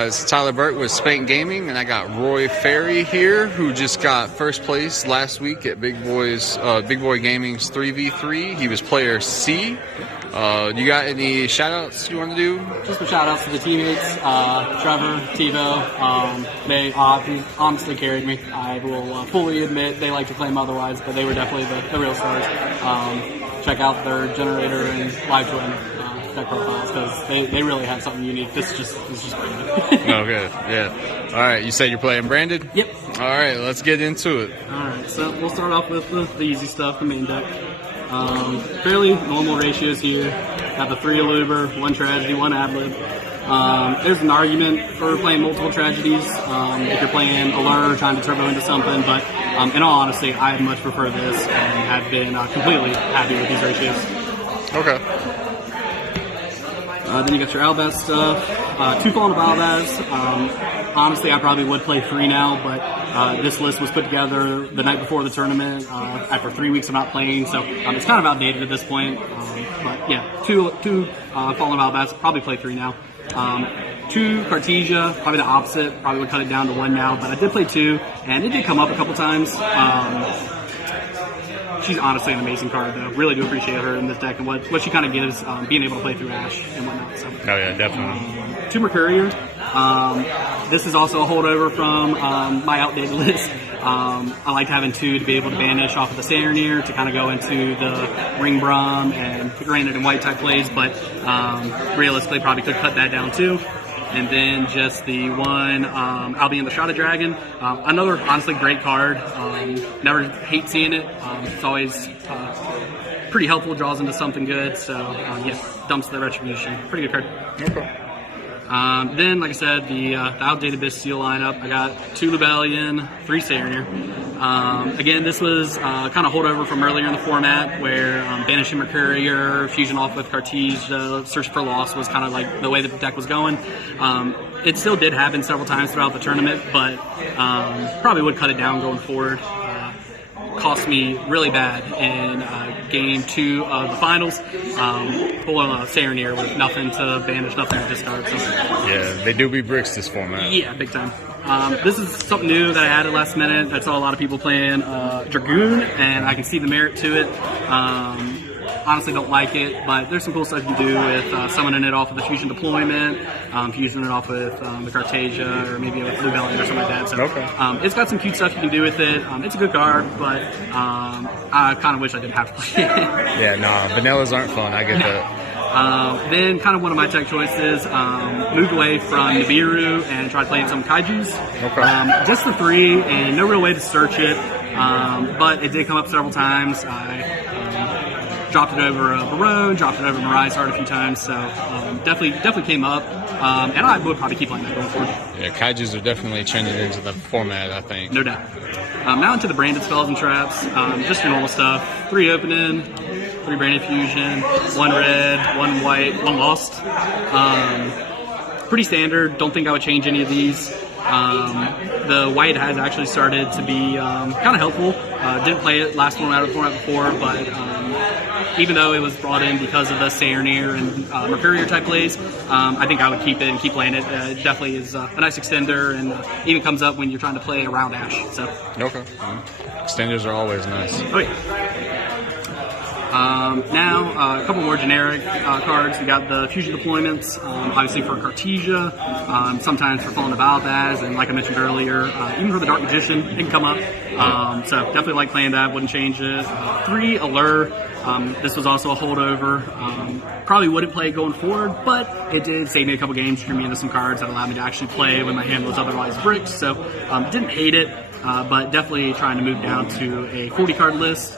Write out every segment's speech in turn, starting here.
It's Tyler Burke with Spank Gaming, and I got Roy Ferry here, who just got first place last week at Big Boy Gaming's 3v3. He was player C. You got any shout-outs you want to do? Just a shout-outs to the teammates, Trevor, Tebow. They honestly carried me. I will fully admit they like to claim otherwise, but they were definitely the real stars. Check out their generator and live twin deck profiles, because they really have something unique. This is just branded. Oh, good. Yeah. All right. You said you're playing Branded? Yep. All right. Let's get into it. All right. So we'll start off with the easy stuff, the main deck. Fairly normal ratios here. Got the 3 Aluber, 1 Tragedy, 1 Adlib. There's an argument for playing multiple tragedies if you're playing Allure, trying to turbo into something, but in all honesty, I much prefer this and have been completely happy with these ratios. Okay. Then you got your Albaz stuff. 2 Fallen of Albaz. Honestly, I probably would play 3 now, but this list was put together the night before the tournament after 3 weeks of not playing, so it's kind of outdated at this point. But yeah, 2 Fallen of Albaz, probably play 3 now. 2 Cartesia, probably the opposite, probably would cut it down to 1 now, but I did play 2, and it did come up a couple times. She's honestly an amazing card, though. Really do appreciate her in this deck and what she kind of gives, being able to play through Ash and whatnot. So. Oh, yeah, definitely. 2 Mercurier. This is also a holdover from my outdated list. I liked having 2 to be able to banish off of the Saturnier to kind of go into the Ring Brum and Granite and White type plays, but realistically probably could cut that down too. And then just the 1 Albion the Shrouded Dragon. Another honestly great card. Never hate seeing it. It's always pretty helpful, draws into something good. So yeah, dumps the Retribution. Pretty good card. Okay. Then, like I said, the outdated Bastille lineup. I got 2 Lebellion, 3 Saturnier. Again, this was kind of holdover from earlier in the format where banishing Mercurier, fusion off with Cartesia, search for loss was kind of like the way that the deck was going. It still did happen several times throughout the tournament, but probably would cut it down going forward. Cost me really bad in game 2 of the finals. Pulling a Saturnier with nothing to banish, nothing to discard. So. Yeah, they do be bricks this format. Yeah, big time. This is something new that I added last minute. I saw a lot of people playing Dragoon, and I can see the merit to it. Honestly don't like it, but there's some cool stuff you can do with summoning it off of the fusion deployment, fusing it off with the Cartesia, or maybe with Blue Belly or something like that. So okay. It's got some cute stuff you can do with it. It's a good card, but I kind of wish I didn't have to play it. Yeah, no, vanillas aren't fun. I get that. Then kind of one of my tech choices, moved away from Nibiru and tried playing some Kaijus. Okay. Just the 3 and no real way to search it, but it did come up several times. I dropped it over Barone, dropped it over Mirai's Heart a few times, so definitely came up, and I would probably keep playing that going forward. Yeah, Kaijus are definitely trending into the format, I think. No doubt. Now into the branded spells and traps, just your normal stuff. 3 opening, 3 branded fusion, 1 red, 1 white, 1 lost. Pretty standard, don't think I would change any of these. The white has actually started to be kind of helpful. Didn't play it last one out of the format before, but even though it was brought in because of the Saturnier and Mercurier type plays, I think I would keep it and keep playing it. It definitely is a nice extender, and even comes up when you're trying to play around Ash. So okay, extenders are always nice. Oh yeah. Now, a couple more generic cards. We got the fusion deployments, obviously for Cartesia, sometimes for Fallen of Albaz, and like I mentioned earlier, even for the Dark Magician, it can come up. So definitely like playing that, wouldn't change it. 3 Allure. This was also a holdover. Probably wouldn't play going forward, but it did save me a couple games, turn me into some cards that allowed me to actually play when my hand was otherwise bricks. So didn't hate it, but definitely trying to move down to a 40 card list.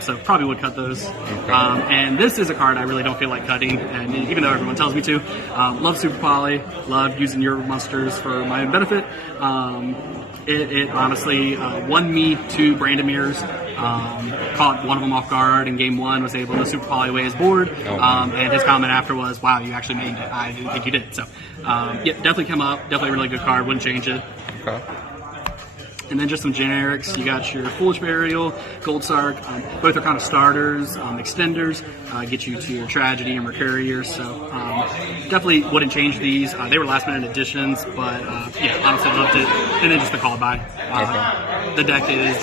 So probably would cut those. Okay. And this is a card I really don't feel like cutting, and even though everyone tells me to. Love Super Poly, love using your monsters for my own benefit. It honestly won me 2 Branded Mirrors. Caught one of them off guard in game 1, was able to Super Poly away his board. And his comment after was, wow, you actually made it. I didn't think you did. So yeah, definitely come up, definitely a really good card, wouldn't change it. Okay. And then just some generics. You got your Foolish Burial, Gold Sark. Both are kind of starters, extenders. Get you to your Tragedy and Mercurier. So definitely wouldn't change these. They were last minute additions, but yeah, honestly loved it. And then just the call by. The deck is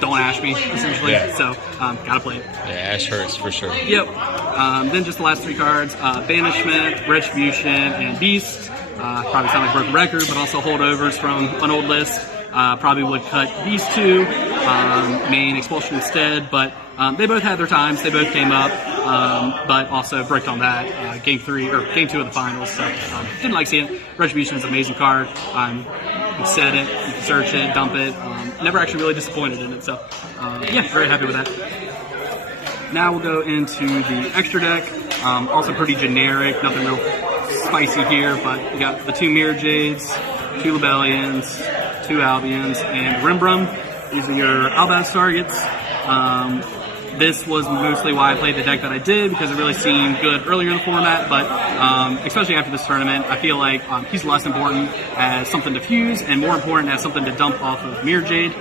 don't ash me, essentially. Yeah. So gotta play it. Yeah, ash hurts for sure. Yep. Then just the last 3 cards: Banishment, Retribution, and Beast. Probably sound like broken record, but also holdovers from an old list. Probably would cut these 2, main Expulsion instead, but they both had their times. They both came up, but also bricked on that game 2 of the finals. So didn't like seeing it. Retribution is an amazing card. You can set it, you can search it, dump it. Never actually really disappointed in it. So yeah, very happy with that. Now we'll go into the extra deck. Also pretty generic, nothing real spicy here, but you got the 2 Mirror Jades, 2 Libellions, 2 Albions, and Rimbrum. These are your Albaz targets. This was mostly why I played the deck that I did, because it really seemed good earlier in the format, but especially after this tournament, I feel like he's less important as something to fuse and more important as something to dump off of Mirror Jade.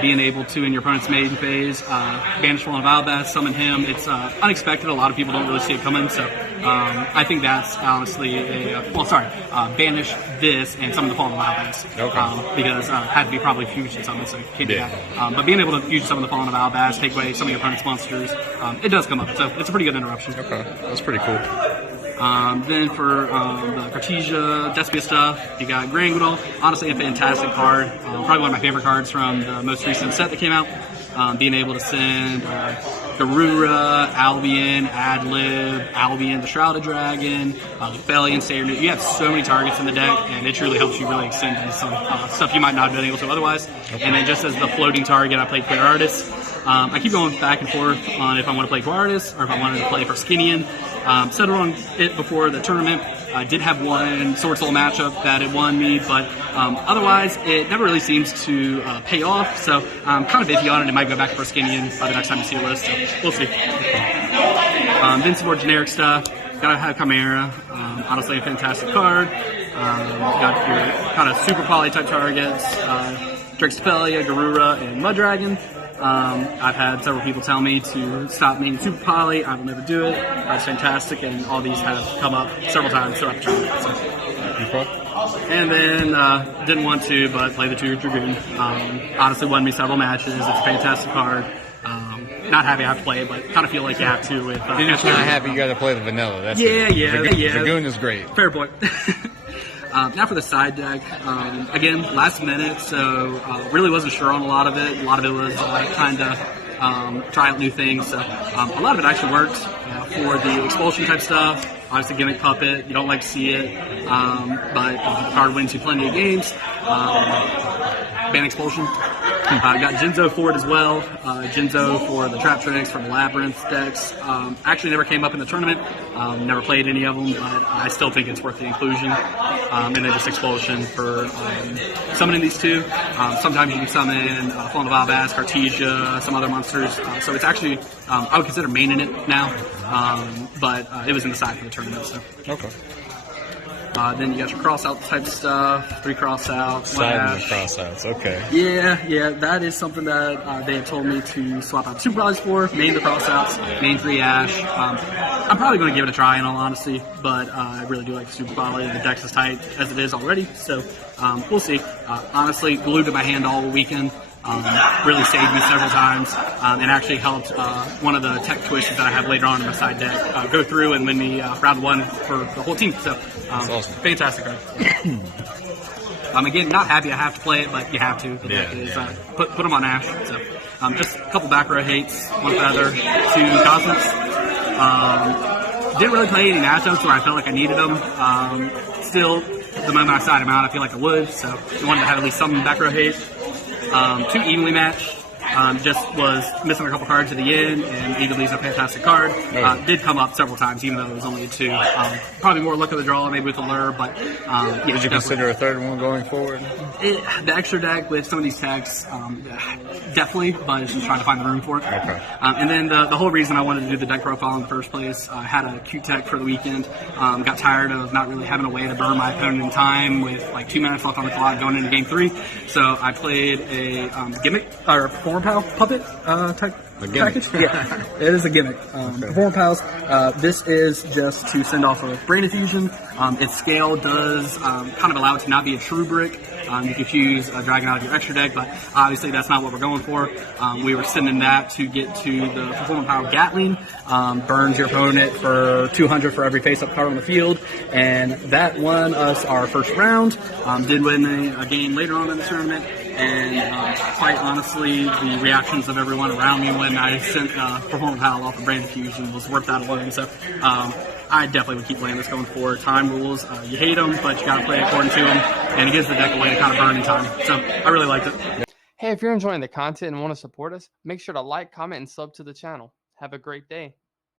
Being able to, in your opponent's maiden phase, banish one of Albaz, summon him. It's unexpected. A lot of people don't really see it coming, so I think that's honestly banish this and summon the Fallen of Albaz. Okay. Because had to be probably fusion summon, so can't do that. But being able to fusion summon the Fallen of Albaz, take away some of your opponent's monsters, it does come up, so it's a pretty good interruption. Okay, that's pretty cool. Then for the Branded Despia stuff, you got Grangudal. Honestly, a fantastic card. Probably one of my favorite cards from the most recent set that came out. Being able to send Garura, Albion, Adlib, Albion, the Shrouded Dragon, Libellion, Sayer. You have so many targets in the deck, and it truly helps you really extend into some stuff you might not have been able to otherwise. Okay. And then just as the floating target, I played Queer Artist. I keep going back and forth on if I want to play Queer Artist or if I wanted to play for Skinian. Settled on it before the tournament. I did have one Sword Soul matchup that it won me, but otherwise it never really seems to pay off. So I'm kind of iffy on it. It might go back for Skinian by the next time you see a list. So we'll see. Then some more generic stuff. Gotta have Chimera. Honestly, a fantastic card. Got your kind of super poly type targets. Drexpelia, Garura, and Mud Dragon. I've had several people tell me to stop making super poly. I will never do it. It's fantastic, and all these have come up several times throughout the tournament. So. And then didn't want to, but play the 2 Dragoon. Honestly, won me several matches. It's a fantastic card. Not happy I have to play it, but kind of feel like you have to. With you're just not happy you got to play the vanilla. That's yeah. Dragoon is great. Fair point. Now for the side deck, again, last minute, so really wasn't sure on a lot of it. A lot of it was kind of try out new things. So a lot of it actually worked for the expulsion type stuff. Obviously, gimmick puppet, you don't like to see it, but the card wins you plenty of games. Ban expulsion. Got Jinzo for it as well. Jinzo for the Trap Tricks, for the Labyrinth decks. Actually never came up in the tournament. Never played any of them, but I still think it's worth the inclusion. And then just Expulsion for summoning these 2. Sometimes you can summon Fallen of Albaz, Cartesia, some other monsters. So it's actually, I would consider maining it now, but it was in the side for the tournament. So. Okay. Then you got your cross-out type stuff, 3 cross-outs. Side cross-outs, okay. Yeah, that is something that they have told me to swap out Super Polis for, main the cross-outs, main 3 Ash. I'm probably going to give it a try in all honesty, but I really do like the Super Polis. The deck's as tight as it is already, so we'll see. Honestly, glued to my hand all weekend. Really saved me several times, and actually helped one of the tech choices that I have later on in my side deck go through and win me round 1 for the whole team. So, that's awesome. Fantastic card. Again, not happy I have to play it, but you have to. The deck is put them on Ash. So, just a couple back row hates, 1 feather, 2 cosmics. Didn't really play any matchups where I felt like I needed them. Still, the moment I side them out, I feel like I would. So, I wanted to have at least some back row hate. 2 evenly matched. Just was missing a couple cards at the end, and Eagerly's a fantastic card. Did come up several times, even though it was only a 2. Probably more luck of the draw, maybe with a lure, but yeah. Would you consider a third one going forward? The extra deck with some of these techs, definitely, but it's just trying to find the room for it. Okay. And then the whole reason I wanted to do the deck profile in the first place, I had a cute tech for the weekend. Got tired of not really having a way to burn my opponent in time with like 2 minutes left on the clock going into game 3. So I played a gimmick or Perform Pal puppet type package. Yeah, it is a gimmick. Perform Pals. This is just to send off a Branded Fusion. Its scale does kind of allow it to not be a true brick. You could choose a dragon out of your extra deck, but obviously that's not what we're going for. We were sending that to get to the Perform Pal Gatling. Burns your opponent for 200 for every face-up card on the field, and that won us our first round. Did win a game later on in the tournament, and quite honestly, the reactions of everyone around me when I sent Perform Pal off of Branded Fusion was worth that alone. So I definitely would keep playing this going forward. Time rules, you hate them, but you got to play according to them, and it gives the deck a way to kind of burn in time. So I really liked it. Hey, if you're enjoying the content and want to support us, make sure to like, comment, and sub to the channel. Have a great day.